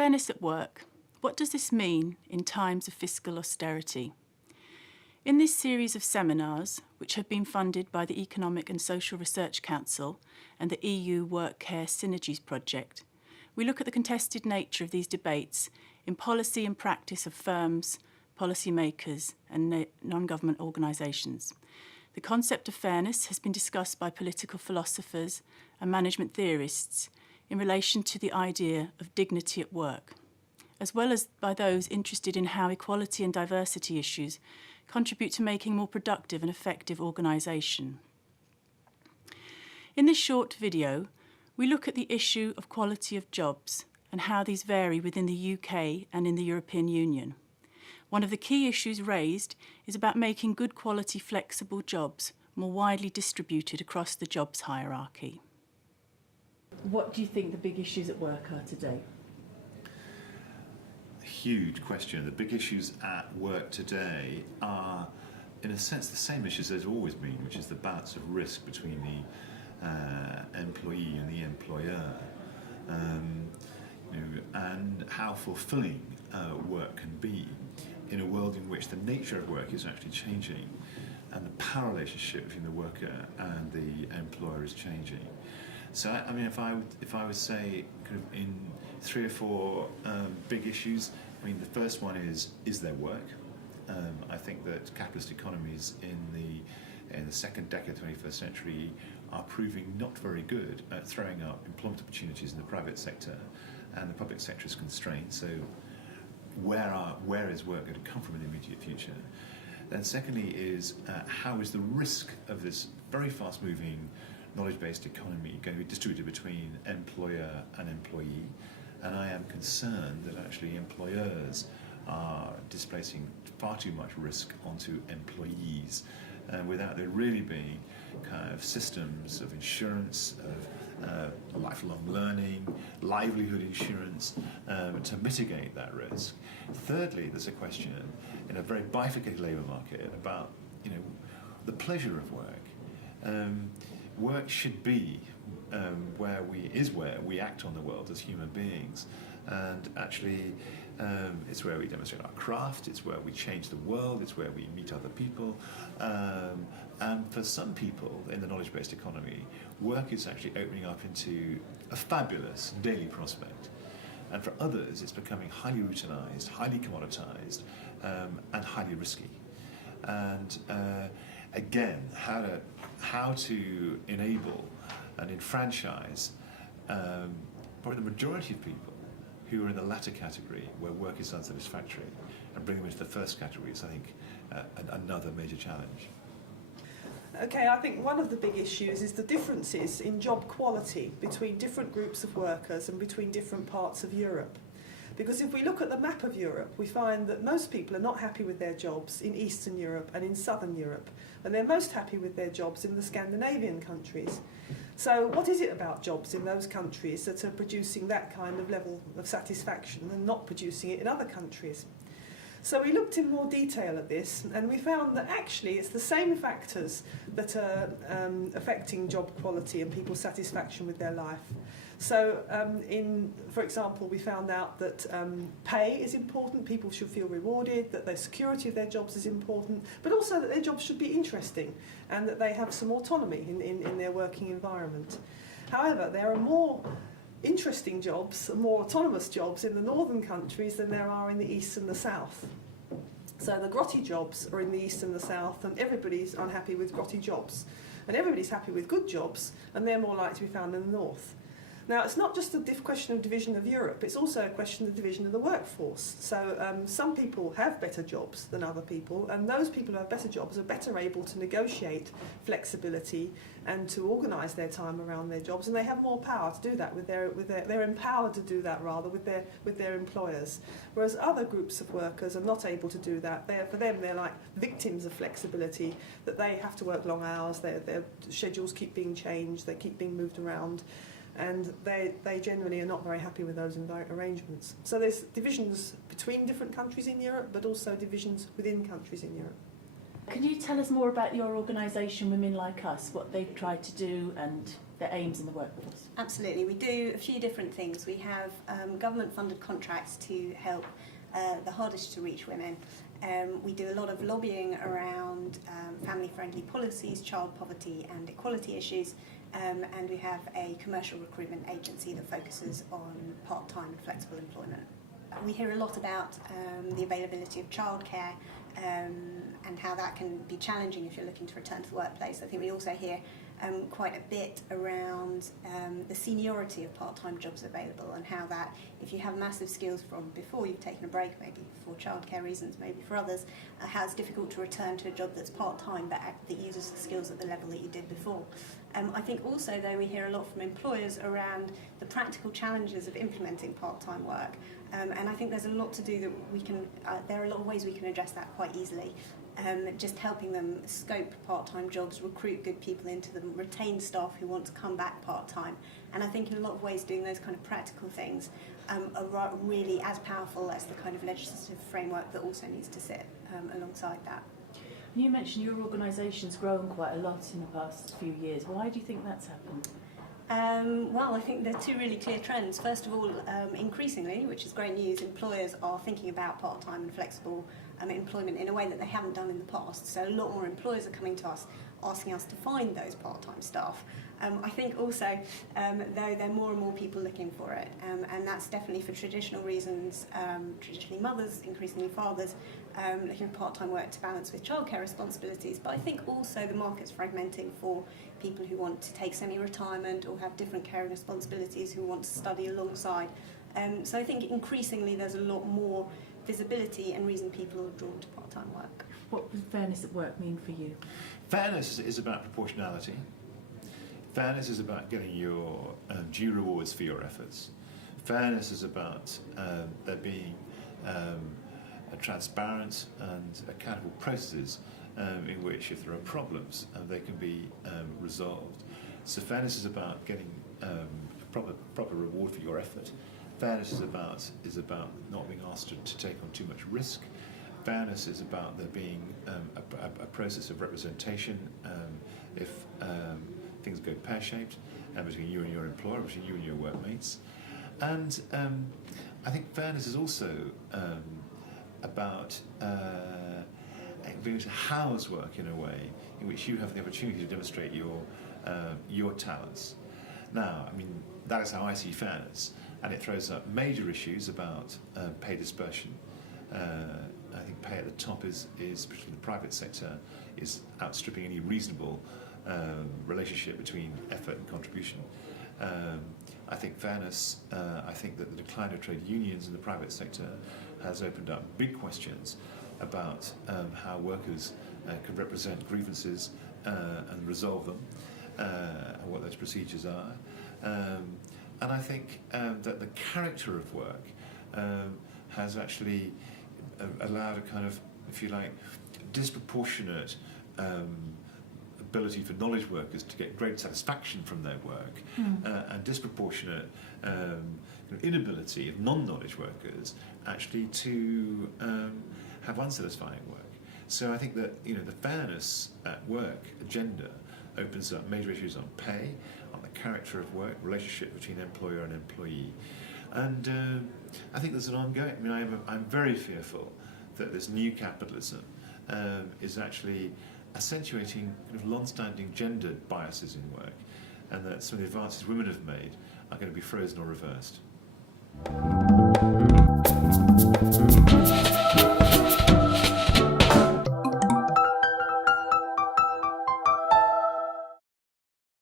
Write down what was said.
Fairness at work. What does this mean in times of fiscal austerity? In this series of seminars, which have been funded by the Economic and Social Research Council and the EU Work Care Synergies Project, we look at the contested nature of these debates in policy and practice of firms, policymakers and non-government organisations. The concept of fairness has been discussed by political philosophers and management theorists in relation to the idea of dignity at work, as well as by those interested in how equality and diversity issues contribute to making more productive and effective organisation. In this short video, we look at the issue of quality of jobs and how these vary within the UK and in the European Union. One of the key issues raised is about making good quality flexible jobs more widely distributed across the jobs hierarchy. What do you think the big issues at work are today? Huge question. The big issues at work today are, in a sense, the same issues there's always been, which is the balance of risk between the employee and the employer, and how fulfilling work can be in a world in which the nature of work is actually changing and the power relationship between the worker and the employer is changing. So, I mean, if I would say kind of in 3 or 4 big issues, I mean, the first one is there work? I think that capitalist economies in the second decade of the 21st century are proving not very good at throwing up employment opportunities in the private sector, and the public sector is constrained. So, where is work going to come from in the immediate future? Then, secondly, is how is the risk of this very fast-moving knowledge-based economy going to be distributed between employer and employee? And I am concerned that actually employers are displacing far too much risk onto employees without there really being kind of systems of insurance, of lifelong learning, livelihood insurance to mitigate that risk. Thirdly, there's a question in a very bifurcated labour market about the pleasure of work. Work should be where we act on the world as human beings, and actually it's where we demonstrate our craft, it's where we change the world, it's where we meet other people, and for some people in the knowledge-based economy, work is actually opening up into a fabulous daily prospect, and for others it's becoming highly routinized, highly commoditized, and highly risky. And again, how to enable and enfranchise probably the majority of people who are in the latter category, where work is unsatisfactory, and bring them into the first category is, I think, another major challenge. Okay, I think one of the big issues is the differences in job quality between different groups of workers and between different parts of Europe. Because if we look at the map of Europe, we find that most people are not happy with their jobs in Eastern Europe and in Southern Europe, and they're most happy with their jobs in the Scandinavian countries. So what is it about jobs in those countries that are producing that kind of level of satisfaction and not producing it in other countries? So we looked in more detail at this, and we found that actually it's the same factors that are affecting job quality and people's satisfaction with their life. So, for example, we found out that pay is important, people should feel rewarded, that the security of their jobs is important, but also that their jobs should be interesting and that they have some autonomy in their working environment. However, there are more interesting jobs, more autonomous jobs in the northern countries than there are in the east and the south. So the grotty jobs are in the east and the south, and everybody's unhappy with grotty jobs. And everybody's happy with good jobs, and they're more likely to be found in the north. Now, it's not just a question of division of Europe, it's also a question of division of the workforce. So some people have better jobs than other people, and those people who have better jobs are better able to negotiate flexibility and to organise their time around their jobs, and they have more power to do that they're empowered to do that rather with their employers. Whereas other groups of workers are not able to do that. For them, they're like victims of flexibility, that they have to work long hours, their schedules keep being changed, they keep being moved around. And they generally are not very happy with those arrangements. So there's divisions between different countries in Europe, but also divisions within countries in Europe. Can you tell us more about your organisation, Women Like Us, what they try to do and their aims in the workforce? Absolutely. We do a few different things. We have government-funded contracts to help the hardest to reach women. We do a lot of lobbying around family-friendly policies, child poverty and equality issues, and we have a commercial recruitment agency that focuses on part-time and flexible employment. We hear a lot about the availability of childcare and how that can be challenging if you're looking to return to the workplace. I think we also hear quite a bit around the seniority of part-time jobs available, and how that, if you have massive skills from before you've taken a break, maybe for childcare reasons, maybe for others, how it's difficult to return to a job that's part-time but that uses the skills at the level that you did before. I think also, though, we hear a lot from employers around the practical challenges of implementing part-time work, and I think there's a lot to do that we can, there are a lot of ways we can address that quite easily. Just helping them scope part-time jobs, recruit good people into them, retain staff who want to come back part-time. And I think in a lot of ways doing those kind of practical things are really as powerful as the kind of legislative framework that also needs to sit alongside that. You mentioned your organisation's grown quite a lot in the past few years. Why do you think that's happened? Well, I think there are two really clear trends. First of all, increasingly, which is great news, employers are thinking about part-time and flexible employment in a way that they haven't done in the past. So a lot more employers are coming to us, asking us to find those part-time staff. I think also, though, there are more and more people looking for it, and that's definitely for traditional reasons, traditionally mothers, increasingly fathers, looking for part-time work to balance with childcare responsibilities. But I think also the market's fragmenting for people who want to take semi-retirement or have different caring responsibilities, who want to study alongside. So I think increasingly there's a lot more visibility and reason people are drawn to part-time work. What does fairness at work mean for you? Fairness is about proportionality. Fairness is about getting your due rewards for your efforts. Fairness is about there being transparent and accountable processes in which, if there are problems, they can be resolved. So fairness is about getting proper reward for your effort. Fairness is about not being asked to take on too much risk. Fairness is about there being a process of representation if things go pear-shaped, between you and your employer, between you and your workmates. And I think fairness is also about being able to house work in a way in which you have the opportunity to demonstrate your talents. Now, I mean, that is how I see fairness, and it throws up major issues about pay dispersion. I think pay at the top is particularly in the private sector, is outstripping any reasonable relationship between effort and contribution. I think fairness, I think that the decline of trade unions in the private sector has opened up big questions about how workers can represent grievances and resolve them, and what those procedures are. And I think that the character of work has actually allowed a kind of, if you like, disproportionate ability for knowledge workers to get great satisfaction from their work, and disproportionate inability of non-knowledge workers actually to have unsatisfying work. So I think that the fairness at work agenda opens up major issues on pay, on the character of work, relationship between employer and employee, and I think there's an ongoing. I mean, I'm very fearful that this new capitalism is actually accentuating kind of long-standing gendered biases in work, and that some of the advances women have made are going to be frozen or reversed.